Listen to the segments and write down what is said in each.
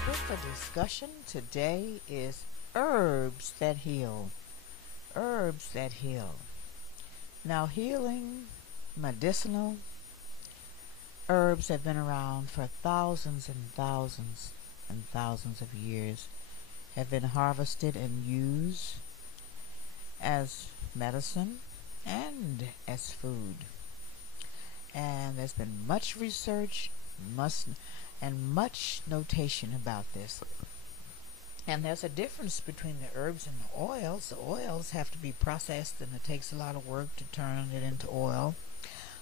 topic for discussion today is herbs that heal. Herbs that heal. Now, healing, medicinal herbs have been around for thousands and thousands and thousands of years, have been harvested and used as medicine and as food. And there's been much research and much notation about this. And there's a difference between the herbs and the oils. The oils have to be processed and it takes a lot of work to turn it into oil.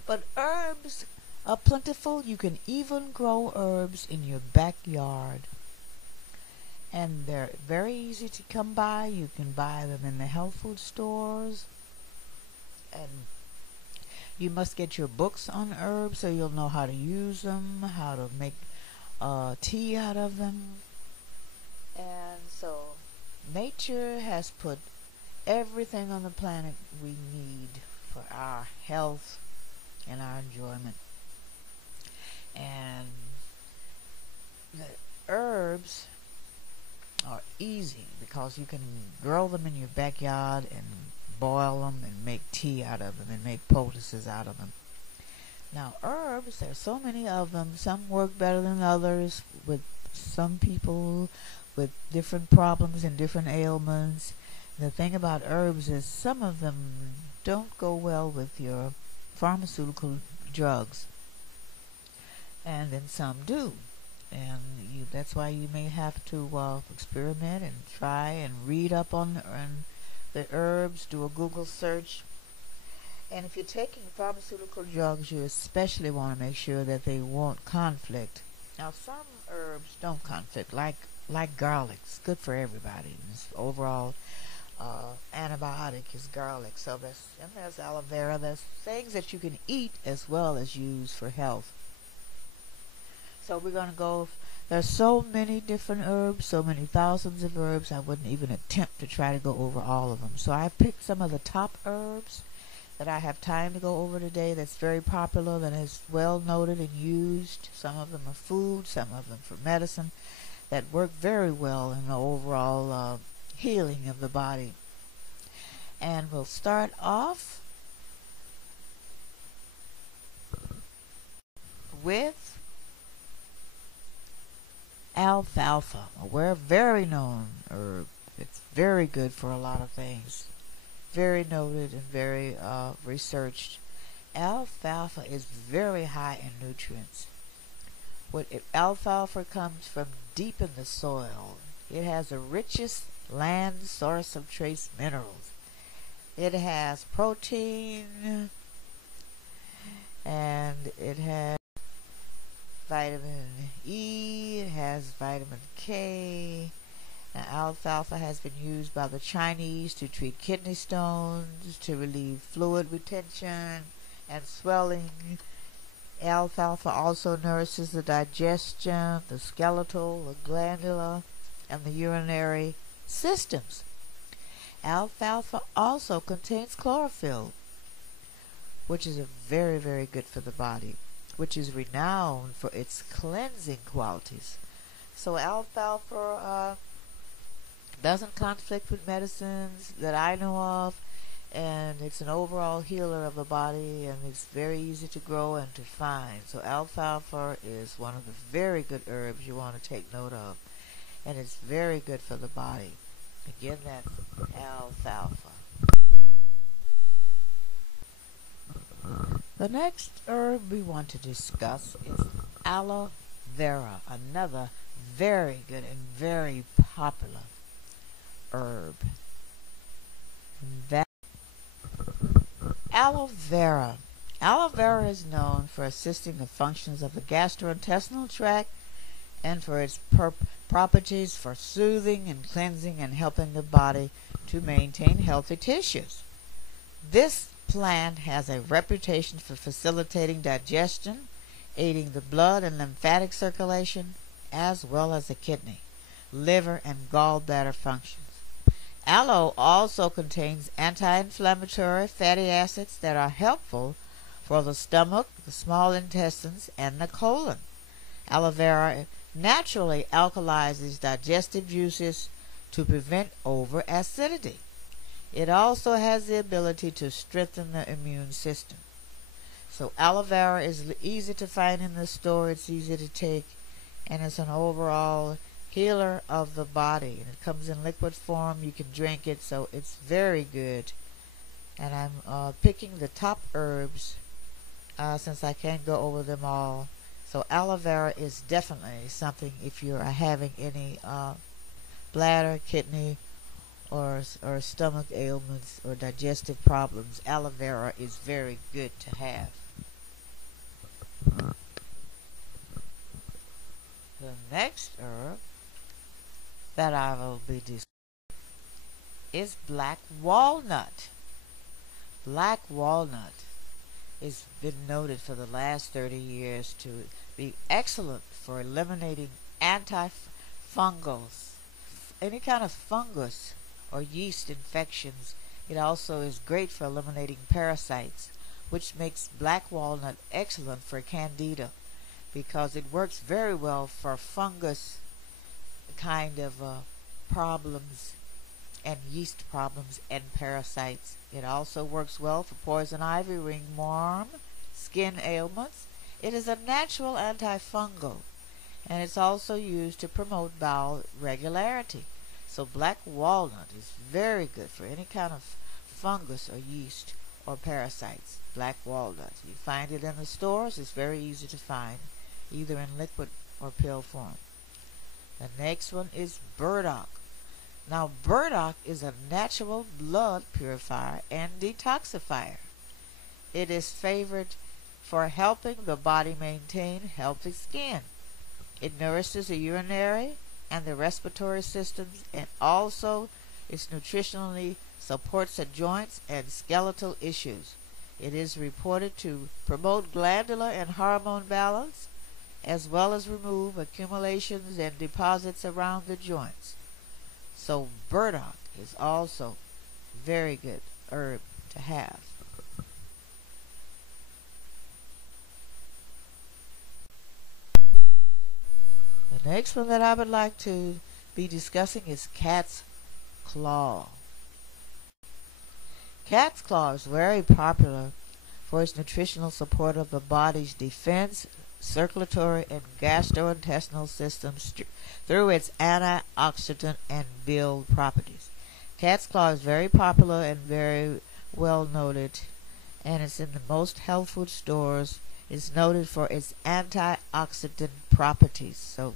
But herbs are plentiful. You can even grow herbs in your backyard. And they're very easy to come by. You can buy them in the health food stores. And you must get your books on herbs so you'll know how to use them, how to make tea out of them. And so nature has put everything on the planet we need for our health and our enjoyment. And the herbs are easy because you can grow them in your backyard and boil them and make tea out of them and make poultices out of them. Now herbs, there's so many of them. Some work better than others with some people with different problems and different ailments. The thing about herbs is some of them don't go well with your pharmaceutical drugs, and then some do. And that's why you may have to experiment and try and read up on the herbs, do a Google search. And if you're taking pharmaceutical drugs, you especially want to make sure that they won't conflict. Now, some herbs don't conflict, like garlic. It's good for everybody. It's overall antibiotic is garlic. So there's aloe vera. There's things that you can eat as well as use for health. So we're going to go. There's so many different herbs, so many thousands of herbs. I wouldn't even attempt to try to go over all of them. So I picked some of the top herbs that I have time to go over today that's very popular, that is well noted and used. Some of them are food, some of them for medicine, that work very well in the overall healing of the body. And we'll start off with alfalfa, a very known herb. It's very good for a lot of things. Very noted and very researched. Alfalfa is very high in nutrients. Alfalfa comes from deep in the soil. It has the richest land source of trace minerals. It has protein, and it has vitamin E, it has vitamin K. Now, alfalfa has been used by the Chinese to treat kidney stones, to relieve fluid retention and swelling. Alfalfa also nourishes the digestion, the skeletal, the glandular, and the urinary systems. Alfalfa also contains chlorophyll, which is very, very good for the body, which is renowned for its cleansing qualities. So alfalfa doesn't conflict with medicines that I know of, and it's an overall healer of the body, and it's very easy to grow and to find. So alfalfa is one of the very good herbs you want to take note of, and it's very good for the body. Again, that's alfalfa. The next herb we want to discuss is aloe vera, another very good and very popular herb. Aloe vera. Aloe vera is known for assisting the functions of the gastrointestinal tract and for its properties for soothing and cleansing and helping the body to maintain healthy tissues. This plant has a reputation for facilitating digestion, aiding the blood and lymphatic circulation, as well as the kidney, liver, and gallbladder functions. Aloe also contains anti-inflammatory fatty acids that are helpful for the stomach, the small intestines, and the colon. Aloe vera naturally alkalizes digestive juices to prevent over acidity. It also has the ability to strengthen the immune system. So aloe vera is easy to find in the store, it's easy to take, and it's an overall healer of the body. And it comes in liquid form, you can drink it, so it's very good. And I'm picking the top herbs since I can't go over them all. So aloe vera is definitely something if you're having any bladder, kidney, or stomach ailments or digestive problems. Aloe vera is very good to have. The next herb that I will be discussing is black walnut. Black walnut has been noted for the last 30 years to be excellent for eliminating antifungals, any kind of fungus or yeast infections. It also is great for eliminating parasites, which makes black walnut excellent for candida because it works very well for fungus kind of problems and yeast problems and parasites. It also works well for poison ivy, ringworm, skin ailments. It is a natural antifungal, and it's also used to promote bowel regularity. So black walnut is very good for any kind of fungus or yeast or parasites. Black walnut. You find it in the stores. It's very easy to find, either in liquid or pill form. The next one is burdock. Now, burdock is a natural blood purifier and detoxifier. It is favored for helping the body maintain healthy skin. It nourishes the urinary and the respiratory systems, and also it nutritionally supports the joints and skeletal issues. It is reported to promote glandular and hormone balance, as well as remove accumulations and deposits around the joints. So burdock is also very good herb to have. The next one that I would like to be discussing is cat's claw. Cat's claw is very popular for its nutritional support of the body's defense, circulatory, and gastrointestinal systems through its antioxidant and build properties. Cat's claw is very popular and very well noted, and it's in the most health food stores. It's noted for its antioxidant properties. So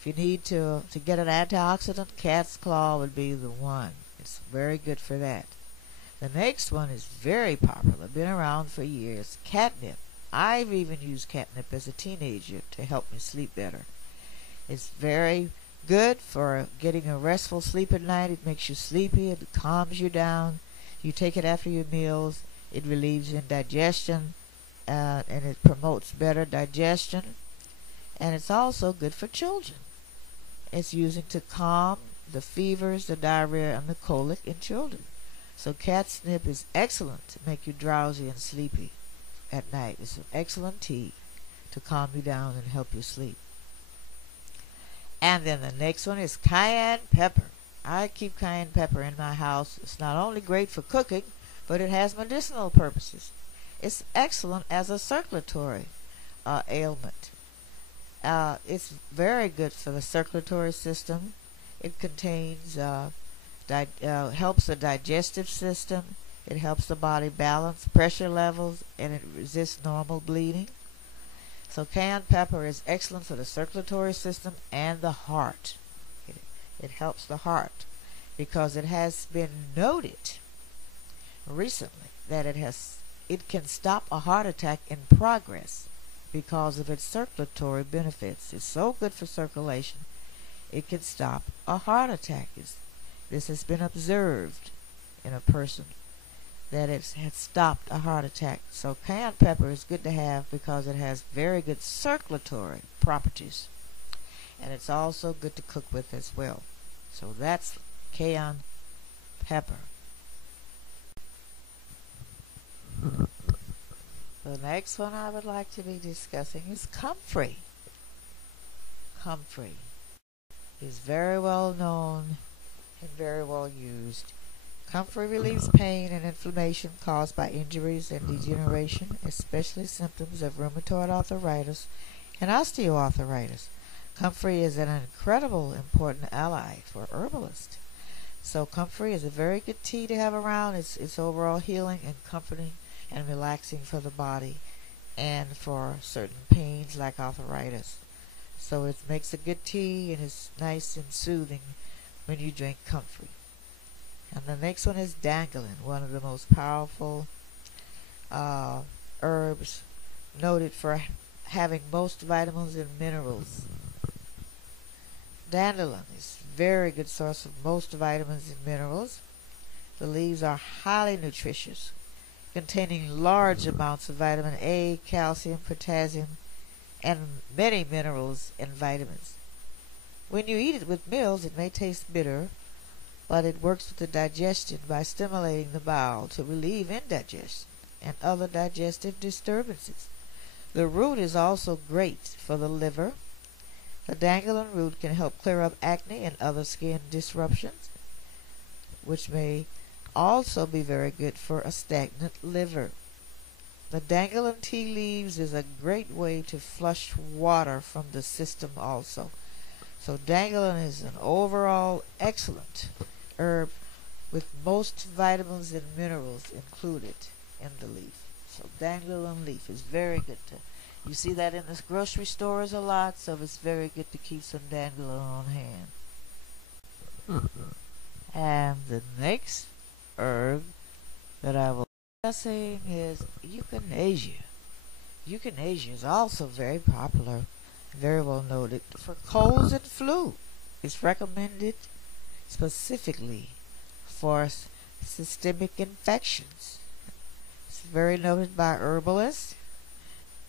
if you need to get an antioxidant, cat's claw would be the one. It's very good for that. The next one is very popular, been around for years, catnip. I've even used catnip as a teenager to help me sleep better. It's very good for getting a restful sleep at night. It makes you sleepy. It calms you down. You take it after your meals. It relieves indigestion, and it promotes better digestion. And it's also good for children. It's using to calm the fevers, the diarrhea, and the colic in children. So catnip is excellent to make you drowsy and sleepy at night. It's an excellent tea to calm you down and help you sleep. And then the next one is cayenne pepper. I keep cayenne pepper in my house. It's not only great for cooking, but it has medicinal purposes. It's excellent as a circulatory ailment. It's very good for the circulatory system. It contains helps the digestive system. It helps the body balance pressure levels, and it resists normal bleeding. So cayenne pepper is excellent for the circulatory system and the heart. It helps the heart because it has been noted recently that it can stop a heart attack in progress because of its circulatory benefits. It's so good for circulation. It can stop a heart attack. This has been observed in a person that it has stopped a heart attack. So cayenne pepper is good to have because it has very good circulatory properties. And it's also good to cook with as well. So that's cayenne pepper. The next one I would like to be discussing is comfrey. comfrey is very well known and very well used. Comfrey relieves pain and inflammation caused by injuries and degeneration, especially symptoms of rheumatoid arthritis and osteoarthritis. Comfrey is an incredible important ally for herbalists. So comfrey is a very good tea to have around. It's overall healing and comforting and relaxing for the body and for certain pains like arthritis. So it makes a good tea and it's nice and soothing when you drink comfrey. And the next one is dandelin, one of the most powerful herbs, noted for having most vitamins and minerals. Dandelin is a very good source of most vitamins and minerals. The leaves are highly nutritious, containing large amounts of vitamin A, calcium, potassium, and many minerals and vitamins. When you eat it with meals, it may taste bitter, but it works with the digestion by stimulating the bowel to relieve indigestion and other digestive disturbances. The root is also great for the liver. The dandelin root can help clear up acne and other skin disruptions, which may also be very good for a stagnant liver. The dandelin tea leaves is a great way to flush water from the system also. So dandelin is an overall excellent herb with most vitamins and minerals included in the leaf. So dandelin leaf is very good to, you see that in the grocery stores a lot, so it's very good to keep some dandelin on hand. And the next herb that I will be discussing is euthanasia. Euthanasia is also very popular, very well noted for colds and flu. It's recommended specifically for systemic infections. It's very noted by herbalists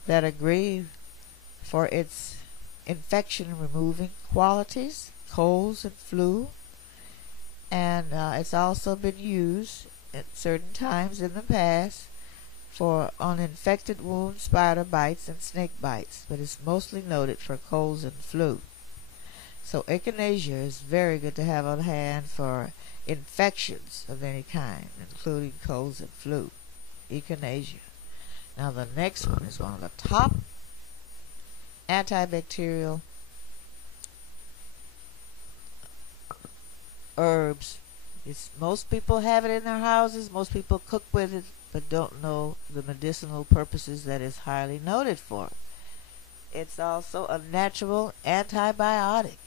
that agree for its infection removing qualities, colds and flu, and it's also been used at certain times in the past for on infected wounds, spider bites, and snake bites, but it's mostly noted for colds and flu. So echinacea is very good to have on hand for infections of any kind, including colds and flu. Echinacea. Now the next one is one of the top antibacterial herbs. Most people have it in their houses. Most people cook with it, but don't know the medicinal purposes that it's highly noted for. It's also a natural antibiotic.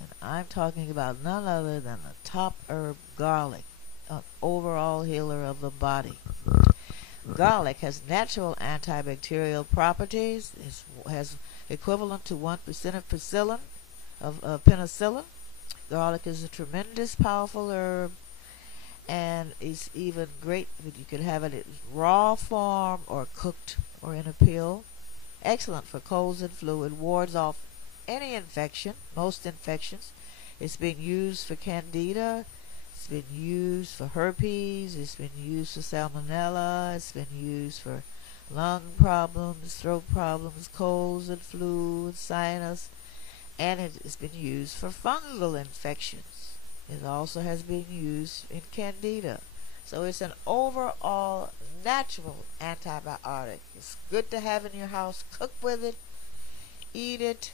And I'm talking about none other than the top herb, garlic, an overall healer of the body. Garlic has natural antibacterial properties. It has equivalent to 1% of penicillin. Garlic is a tremendous powerful herb, and it's even great that you can have it in raw form or cooked or in a pill. Excellent for colds and flu. It wards off any infection, most infections. It's been used for candida. It's been used for herpes. It's been used for salmonella. It's been used for lung problems, throat problems, colds and flu, and sinus. And it has been used for fungal infections. It also has been used in candida. So it's an overall natural antibiotic. It's good to have in your house. Cook with it. Eat it.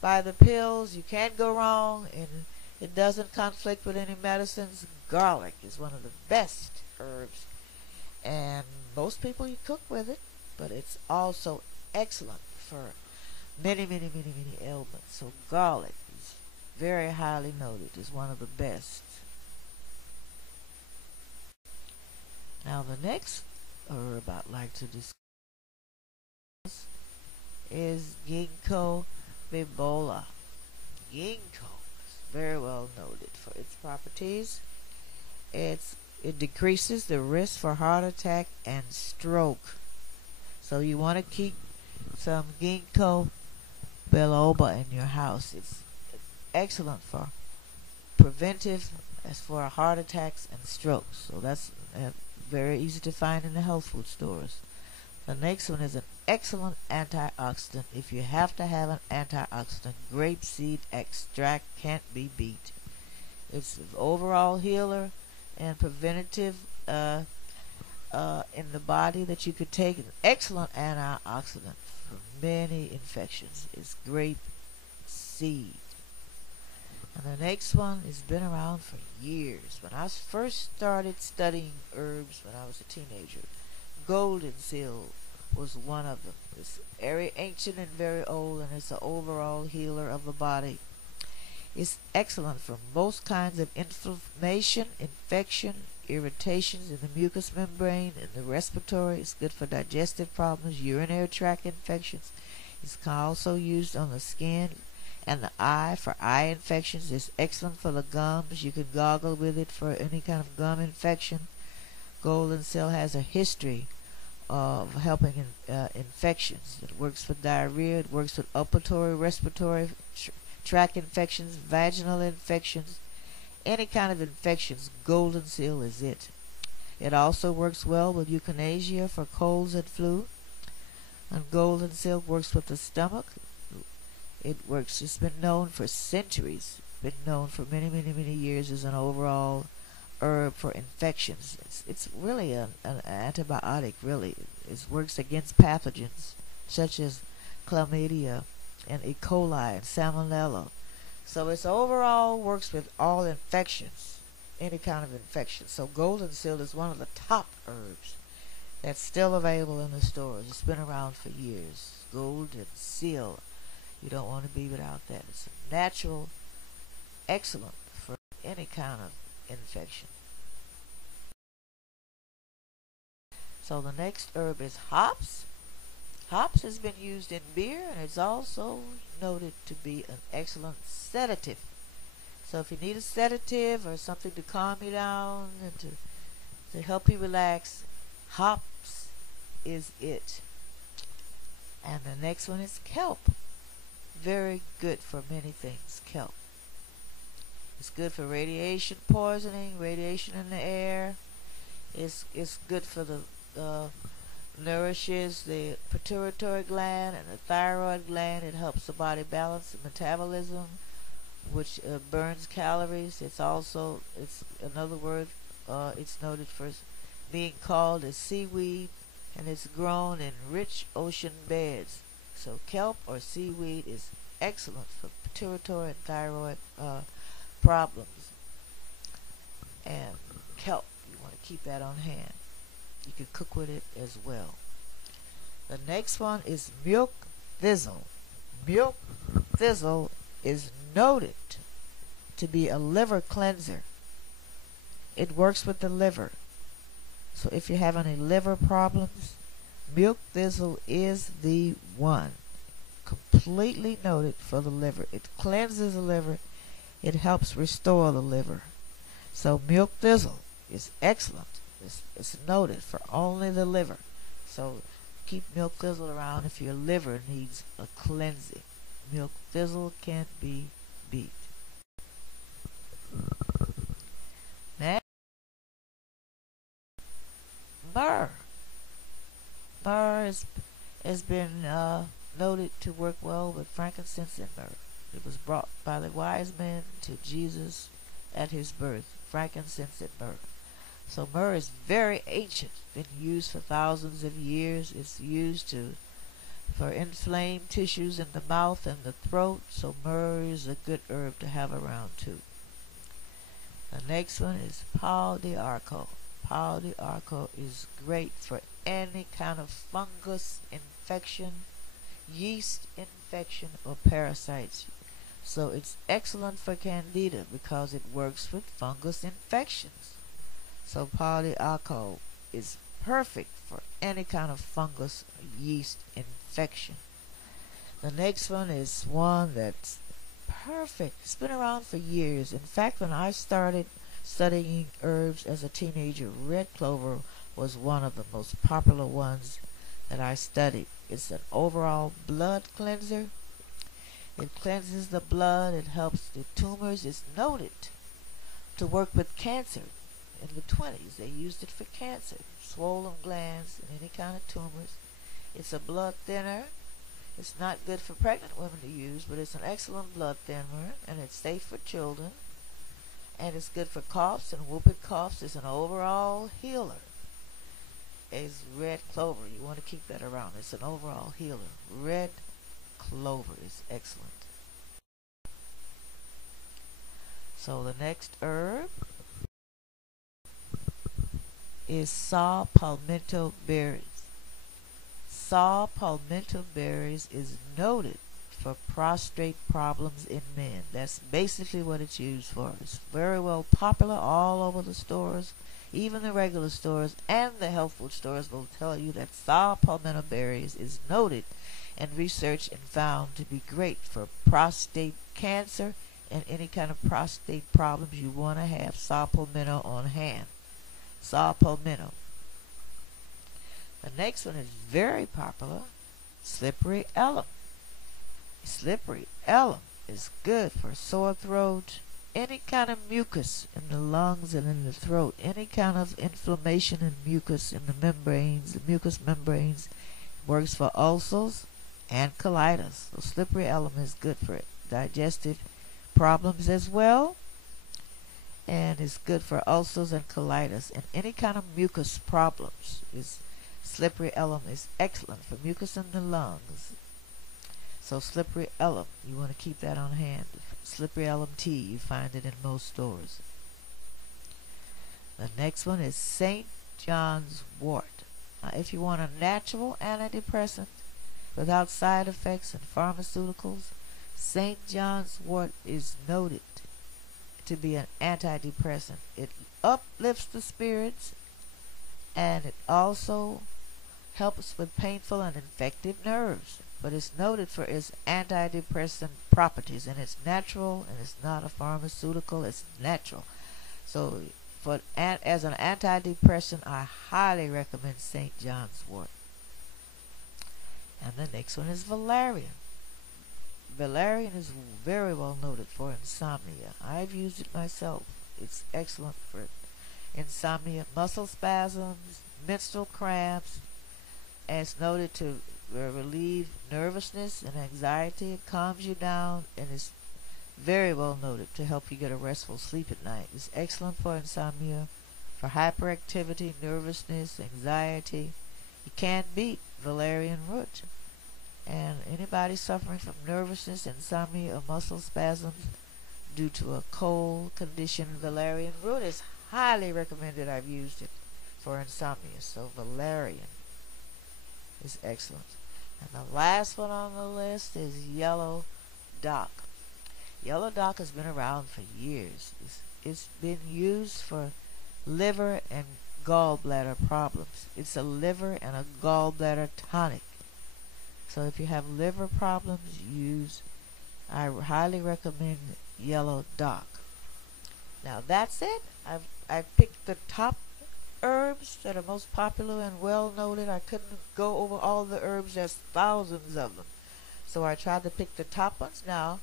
Buy the pills. You can't go wrong. And it doesn't conflict with any medicines. Garlic is one of the best herbs. And most people you cook with it. But it's also excellent for many ailments. So garlic is very highly noted as one of the best. Now the next herb I'd like to discuss is ginkgo biloba. Ginkgo is very well noted for its properties. It decreases the risk for heart attack and stroke. So you want to keep some ginkgo biloba in your house. It's excellent for preventive as for heart attacks and strokes. So that's very easy to find in the health food stores. The next one is an excellent antioxidant. If you have to have an antioxidant, grapeseed extract can't be beat. It's an overall healer and preventative in the body that you could take. An excellent antioxidant for many infections is grape seed. And the next one has been around for years. When I first started studying herbs when I was a teenager, golden seal was one of them. It's very ancient and very old, and it's an overall healer of the body. It's excellent for most kinds of inflammation, infection, irritations in the mucous membrane and the respiratory. It's good for digestive problems, urinary tract infections. It's also used on the skin and the eye for eye infections. It's excellent for the gums. You can gargle with it for any kind of gum infection. Golden seal has a history of helping infections. It works for diarrhea. It works with upper respiratory tract infections, vaginal infections, any kind of infections. Golden seal is it. It also works well with euthanasia for colds and flu. And golden seal works with the stomach. It's been known for centuries, been known for many, many, many years as an overall herb for infections. It's really an antibiotic, really. It works against pathogens such as chlamydia and E. coli and salmonella. So it's overall works with all infections, any kind of infection. So golden seal is one of the top herbs that's still available in the stores. It's been around for years. Golden seal. You don't want to be without that. It's natural, excellent for any kind of infection. So the next herb is hops. Hops has been used in beer, and it's also noted to be an excellent sedative. So if you need a sedative or something to calm you down and to help you relax, hops is it. And the next one is kelp. Very good for many things, kelp. It's good for radiation poisoning, radiation in the air. It's good for nourishes the pituitary gland and the thyroid gland. It helps the body balance the metabolism, which burns calories. It's another word. It's noted for being called as seaweed, and it's grown in rich ocean beds. So kelp or seaweed is excellent for pituitary and thyroid problems. And kelp, you want to keep that on hand. You can cook with it as well. The next one is milk thistle. Milk thistle is noted to be a liver cleanser. It works with the liver. So if you have any liver problems, milk thistle is the one. Completely noted for the liver. It cleanses the liver. It helps restore the liver. So milk thistle is excellent. It's noted for only the liver. So keep milk thistle around if your liver needs a cleansing. Milk thistle can't be beat. Next, myrrh. Myrrh has been noted to work well with frankincense and myrrh. It was brought by the wise men to Jesus at his birth, frankincense and myrrh. So myrrh is very ancient, been used for thousands of years. It's used for inflamed tissues in the mouth and the throat, so myrrh is a good herb to have around too. The next one is pau d'arco. Pau d'arco is great for any kind of fungus infection, yeast infection, or parasites. So it's excellent for candida because it works with fungus infections. So pau d'arco is perfect for any kind of fungus or yeast infection. The next one is one that's perfect. It's been around for years. In fact, when I started studying herbs as a teenager, red clover was one of the most popular ones that I studied. It's an overall blood cleanser. It cleanses the blood. It helps the tumors. It's noted to work with cancer. In the 20s, they used it for cancer, swollen glands, and any kind of tumors. It's a blood thinner. It's not good for pregnant women to use, but it's an excellent blood thinner, and it's safe for children. And it's good for coughs and whooping coughs. It's an overall healer. Is red clover. You want to keep that around. It's an overall healer. Red clover is excellent. So the next herb is saw palmetto berries. Saw palmetto berries is noted for prostate problems in men. That's basically what it's used for. It's very well popular all over the stores. Even the regular stores and the health food stores will tell you that saw palmetto berries is noted and researched and found to be great for prostate cancer and any kind of prostate problems you want to have. Saw palmetto on hand. Saw palmetto. The next one is very popular. Slippery elm. Slippery elm is good for sore throat, any kind of mucus in the lungs and in the throat, any kind of inflammation and mucus in the membranes, the mucous membranes. Works for ulcers and colitis. So slippery elm is good for it. Digestive problems as well, and it's good for ulcers and colitis and any kind of mucus problems. Slippery elm is excellent for mucus in the lungs. So slippery elm, you want to keep that on hand. Slippery elm tea, you find it in most stores. The next one is St. John's wort. Now, if you want a natural antidepressant without side effects and pharmaceuticals, St. John's wort is noted to be an antidepressant. It uplifts the spirits, and it also helps with painful and infected nerves. But it's noted for its antidepressant properties, and it's natural, and it's not a pharmaceutical. It's natural. So, as an antidepressant, I highly recommend St. John's wort. And the next one is valerian. Valerian is very well noted for insomnia. I've used it myself. It's excellent for insomnia, muscle spasms, menstrual cramps, and it's noted to relieve nervousness and anxiety. It calms you down, and it's very well noted to help you get a restful sleep at night. It's excellent for insomnia, for hyperactivity, nervousness, anxiety. You can't beat valerian root. And anybody suffering from nervousness, insomnia, or muscle spasms due to a cold condition, valerian root is highly recommended. I've used it for insomnia. So valerian is excellent. And the last one on the list is yellow dock. Yellow dock has been around for years. It's been used for liver and gallbladder problems. It's a liver and a gallbladder tonic. So if you have liver problems, I highly recommend yellow dock. Now that's it. I've picked the top herbs that are most popular and well noted. I couldn't go over all the herbs. There's thousands of them. So I tried to pick the top ones. Now,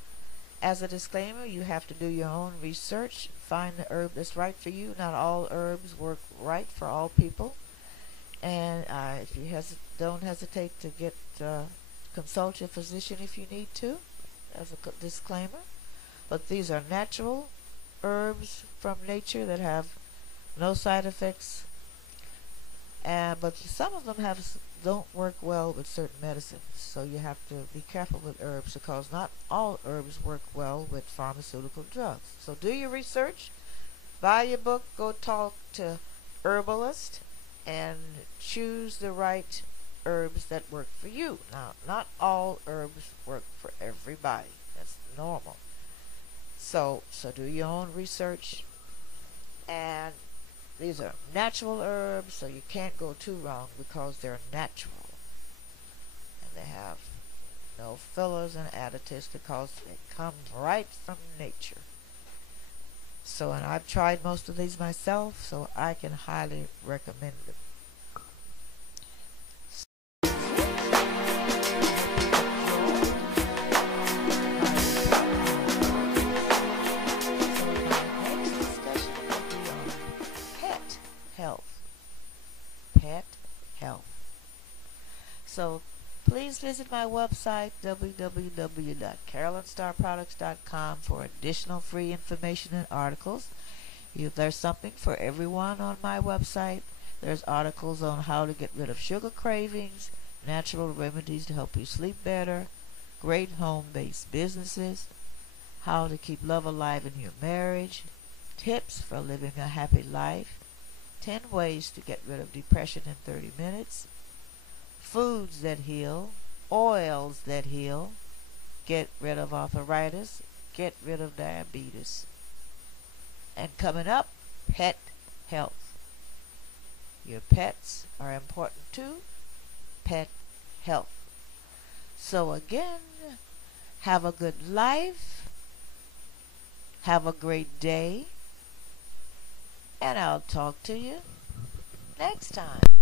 as a disclaimer, you have to do your own research. Find the herb that's right for you. Not all herbs work right for all people. And if you don't hesitate to consult your physician if you need to, as a disclaimer. But these are natural herbs from nature that have no side effects. But some of them don't work well with certain medicines. So you have to be careful with herbs, because not all herbs work well with pharmaceutical drugs. So do your research, buy your book, go talk to herbalists, and choose the right herbs that work for you. Now, not all herbs work for everybody. That's normal. So do your own research. And these are natural herbs, so you can't go too wrong because they're natural. And they have no fillers and additives because they come right from nature. So, and I've tried most of these myself, so I can highly recommend them. So please visit my website, www.carolinstarproducts.com, for additional free information and articles. There's something for everyone on my website. There's articles on how to get rid of sugar cravings, natural remedies to help you sleep better, great home-based businesses, how to keep love alive in your marriage, tips for living a happy life, 10 ways to get rid of depression in 30 minutes, foods that heal, oils that heal, get rid of arthritis, get rid of diabetes. And coming up, pet health. Your pets are important too. Pet health. So again, have a good life. Have a great day. And I'll talk to you next time.